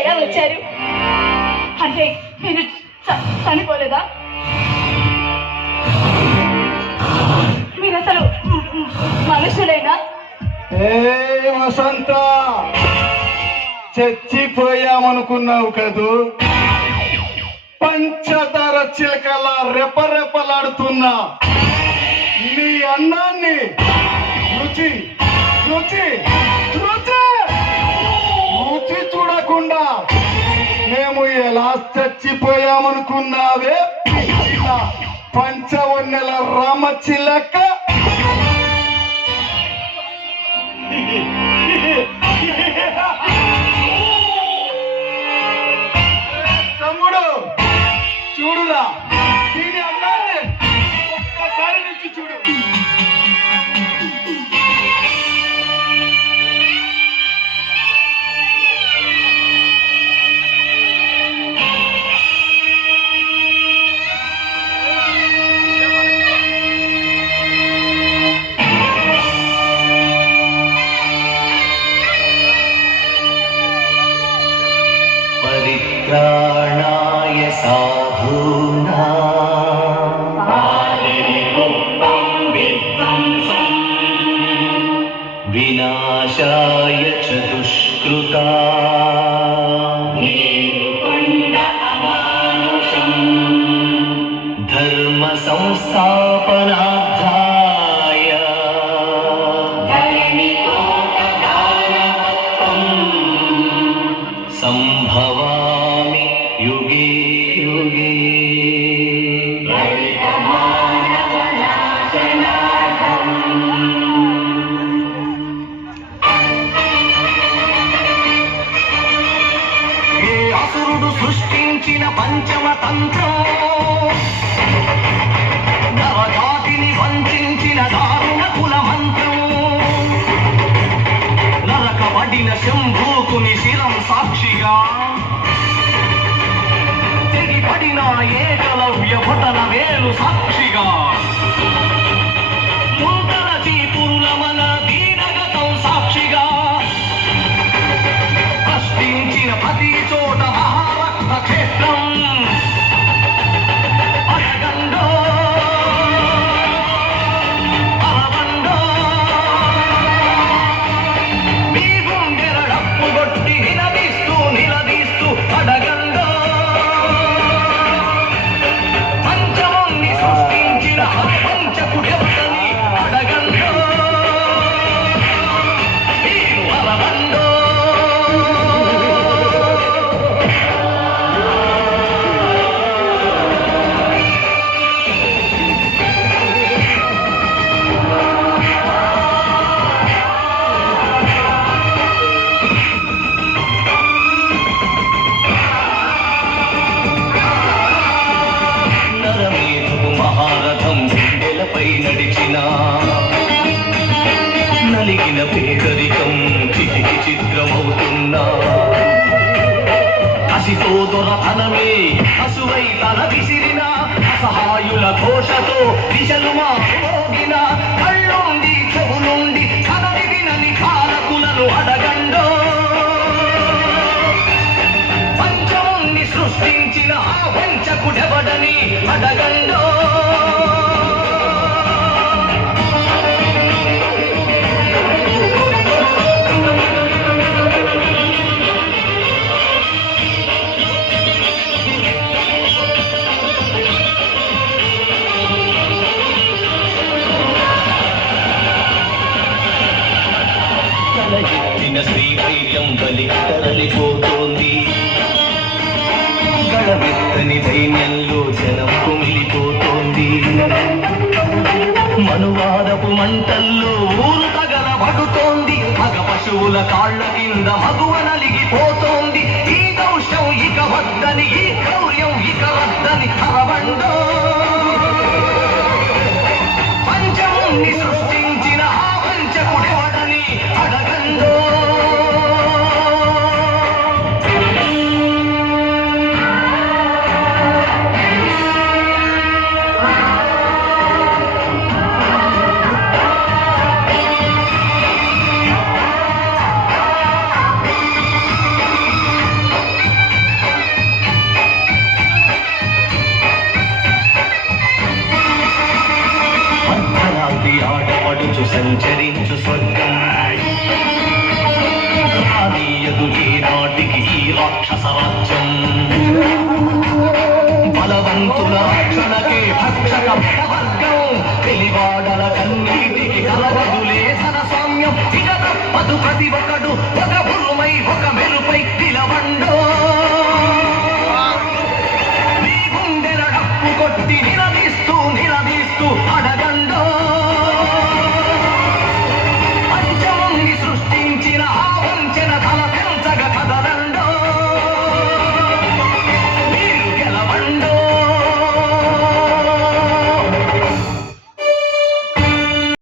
ఎలా వచ్చారు? అంటే మీరు చనిపోలేదా? మీరు అసలు మనుషులైనా? ఏ వసంత, చచ్చిపోయామనుకున్నావు కదూ? పంచదార చిలకలా రెపరెపలాడుతున్నా నీ అన్నాన్ని రుచి రుచి రుచి రుచి చూడకుండా మేము ఎలా చచ్చిపోయామనుకున్నావే పంచవన్నెల రామచిలక. తమ్ముడు చూడురా, దీని అన్నాన్ని ఒక్కసారి నుంచి చూడు. परित्राणाय साधूनां विनाशाय च दुष्कृतां धर्म संस्थापनार्थाय संभवामि युगे युगे। ఏ అసురుడు సృష్టించిన పంచమ తంత్రం, నరజాతిని వంచిన దారుణ కుల మంత్రం, నరకబడిన శంభూకుని శిరం సాక్షిగా, తెగిపడిన ఏకలవ్య భటన వేలు సాక్షిగా, ముందర చీపురుల మన దీనగతం సాక్షిగా, ప్రశ్నించిన ప్రతి చోట మహారక్త క్షేత్రం అరగండో అరవండో మీ గుండెల డప్పు కొట్టి నిలదీస్తూ నిలదీస్తూ అడగండో పంచముని సృష్టించిన పంచకుడెవడని అడగండో మీరు అరవండో. నరమేధపు మహారథం గుండెలపై నడిచిన నలిగిన పేదరికం చితికి చిత్రమవుతున్నా, కసితో దొరతనమే అసువై తల విసిరిన అసహాయుల ఘోషతో దిశలు మాగిన కళ్ళుండి చెవులుండి కదలి వినని కారకులను అడగండో పంచముని సృష్టించిన ఆ వంచకుడెవడని అడగండో. తలెత్తిన శ్రీవైర్యం బలికి తరలిపోతోంది, గడవెత్తని దైన్యంలో జనం కుమిలిపోతోంది, మనువాదపు మంటల్లో ఊరు తగలబడుతోంది, మగ పశువుల కాళ్ల కింద మగువ నలిగిపోతోంది. ఈ దౌష్యం ఇక వద్దని, ఈ క్రౌర్యం ఇక వద్దని అరవండో పంచముని సృష్టించిన ఆ వంచకుడెవడని అడగండో. రాక్షస రాజ్యం బలవంతుల రక్షణకే భక్షక వర్గం తెలివాడల కన్నీటికి కలగదులే ధన సామ్యం ఇక తప్పదు ప్రతి ఒక్కడు ఒక